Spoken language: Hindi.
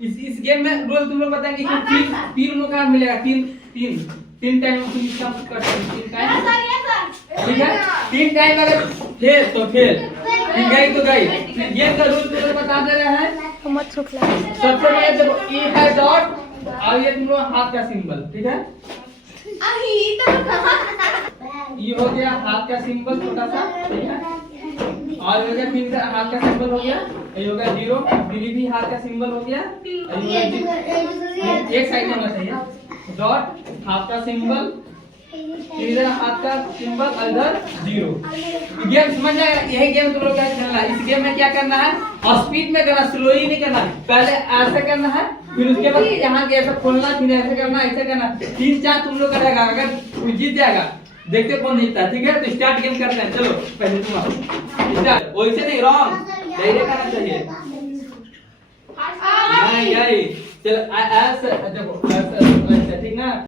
इस गेम में रूल तुम लोग बताएंगे कि तीन तीन मौका मिलेगा, तीन तीन तीन टाइम तुम इसका कर सकते हो, तीन टाइम। ठीक है, तीन टाइम अगर फेल तो फेल, गई तो गई। गेम का रूल तुम लोग बता दे रहे हैं। मत सुखला। सबसे पहले देखो ये है डॉट और ये तुम लोग हाथ का सिंबल, ठीक है। ये हो गया हाथ का सिंबल छोटा सा, ठीक है। और हो गया पिन का हाथ का सिंबल हो गया, ये हो गया जीरो, भी हाथ का सिंबल हो गया। एक साइड में होना चाहिए, डॉट हाथ का सिंबल, इधर हाथ का सिंबल और इधर जीरो। गेम समझ जाएगा, यही गेम तुम लोग कैसे खेलना है। इस गेम में क्या करना है, और स्पीड में करना, स्लोली नहीं करना। पहले ऐसे करना है, फिर उसके बाद यहाँ के ऐसा खोलना, फिर ऐसे करना, ऐसे करना। तीन चार तुम लोग करेगा, अगर कोई जीत जाएगा देखते कौन जीतता है। ठीक है, तो स्टार्ट गेम करते हैं। चलो पहले तुम आओ स्टार्ट। वैसे नहीं, रॉन्ग डायरेक्ट करना चाहिए। नहीं यही चलो ऐसे देखो, ऐसे